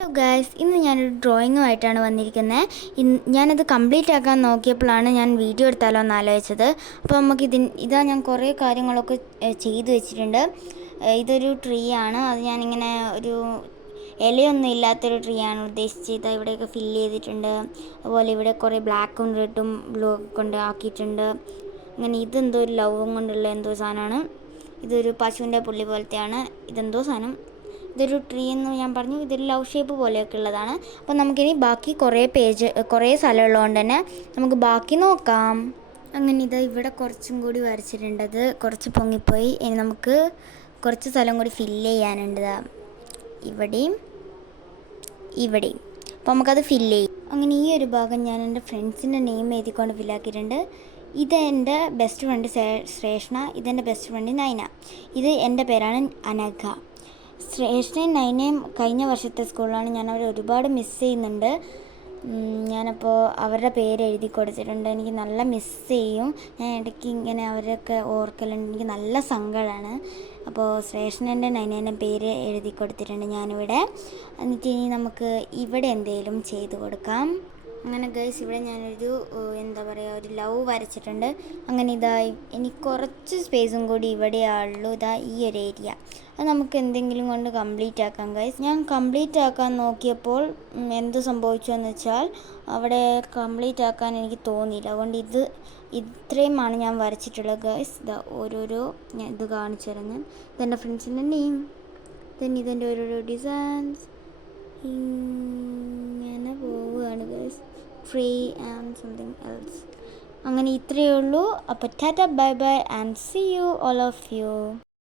Hello guys, ഇന്ന് ഞാനൊരു ഡ്രോയിങ്ങുമായിട്ടാണ് വന്നിരിക്കുന്നത്. ഞാനത് കംപ്ലീറ്റ് ആക്കാൻ നോക്കിയപ്പോഴാണ് ഞാൻ വീഡിയോ എടുത്താലോ എന്ന് ആലോചിച്ചത്. അപ്പോൾ നമുക്ക് ഇതാ ഞാൻ കുറേ കാര്യങ്ങളൊക്കെ ചെയ്തു വെച്ചിട്ടുണ്ട്. ഇതൊരു ട്രീ ആണ്. അത് ഞാനിങ്ങനെ ഒരു ഇലയൊന്നും ഇല്ലാത്തൊരു ട്രീ ആണ് ഉദ്ദേശിച്ചത്. ഇതാ ഇവിടെയൊക്കെ ഫില്ല് ചെയ്തിട്ടുണ്ട്. അതുപോലെ ഇവിടെ കുറേ ബ്ലാക്കും റെഡും ബ്ലൂ ഒക്കെ കൊണ്ട് ആക്കിയിട്ടുണ്ട്. അങ്ങനെ ഇതെന്തോ ഒരു ലവും കൊണ്ടുള്ള എന്തോ സാധനമാണ്. ഇതൊരു പശുവിൻ്റെ പുള്ളി പോലത്തെയാണ്. ഇതെന്തോ സാധനം. ഇതൊരു ട്രീ എന്ന് ഞാൻ പറഞ്ഞു. ഇതൊരു ലവ് ഷേപ്പ് പോലെയൊക്കെ ഉള്ളതാണ്. അപ്പോൾ നമുക്കിനി ബാക്കി കുറേ സ്ഥലമുള്ളതുകൊണ്ട് തന്നെ നമുക്ക് ബാക്കി നോക്കാം. അങ്ങനെ ഇത് ഇവിടെ കുറച്ചും കൂടി വരച്ചിട്ടുണ്ട്. അത് കുറച്ച് പൊങ്ങിപ്പോയി. ഇനി നമുക്ക് കുറച്ച് സ്ഥലം കൂടി ഫില്ല് ചെയ്യാനുണ്ട്. ഇവിടെയും ഇവിടെയും. അപ്പോൾ നമുക്കത് ഫില്ല് ചെയ്യും. അങ്ങനെ ഈ ഒരു ഭാഗം ഞാൻ എൻ്റെ ഫ്രണ്ട്സിൻ്റെ നെയിം എഴുതിക്കൊണ്ട് ഫില്ലാക്കിയിട്ടുണ്ട്. ഇത് എൻ്റെ ബെസ്റ്റ് ഫ്രണ്ട് ശ്രേഷ്ണ. ഇതെൻ്റെ ബെസ്റ്റ് ഫ്രണ്ട് നൈന. ഇത് എൻ്റെ പേരാണ് അനഘ. ശ്രേഷ്ഠയും നൈനയും കഴിഞ്ഞ വർഷത്തെ സ്കൂളിലാണ്. ഞാൻ അവരെ ഒരുപാട് മിസ് ചെയ്യുന്നുണ്ട്. ഞാനപ്പോൾ അവരുടെ പേര് എഴുതി കൊടുത്തിട്ടുണ്ട്. എനിക്ക് നല്ല മിസ് ചെയ്യും. ഞാൻ ഇടയ്ക്ക് ഇങ്ങനെ അവരൊക്കെ ഓർക്കലുണ്ട്. എനിക്ക് നല്ല സങ്കടമാണ്. അപ്പോൾ ശ്രേഷ്ഠൻ്റെ നൈനേൻ്റെ പേര് എഴുതി കൊടുത്തിട്ടുണ്ട് ഞാനിവിടെ. എന്നിട്ട് ഇനി നമുക്ക് ഇവിടെ എന്തെങ്കിലും ചെയ്ത് കൊടുക്കാം. അങ്ങനെ ഗൈസ്, ഇവിടെ ഞാനൊരു എന്താ പറയുക, ഒരു ലവ് വരച്ചിട്ടുണ്ട്. അങ്ങനെ ഇനി കുറച്ച് സ്പേസും കൂടി ഇവിടെയുള്ളൂ. ഈ ഒരു ഏരിയ അത് നമുക്ക് എന്തെങ്കിലും കൊണ്ട് കംപ്ലീറ്റ് ആക്കാം ഗൈസ്. ഞാൻ കംപ്ലീറ്റ് ആക്കാൻ നോക്കിയപ്പോൾ എന്ത് സംഭവിച്ചു എന്ന് വെച്ചാൽ അവിടെ കംപ്ലീറ്റ് ആക്കാൻ എനിക്ക് തോന്നിയില്ല. അതുകൊണ്ട് ഇത്രയുമാണ് ഞാൻ വരച്ചിട്ടുള്ളത് ഗൈസ്. ഓരോരോ ഞാൻ ഇത് കാണിച്ചു തരുന്നത്. ഇതെൻ്റെ ഫ്രണ്ട്സിൻ്റെ നെയിം, ഇതെൻ്റെ ഓരോരോ ഡിസൈൻസ്. ഇങ്ങനെ പോവുകയാണ് guys. Free and something else. അങ്ങനെ ഇത്രയേ ഉള്ളൂ. അപ്പോൾ tata, bye bye and see you all of U.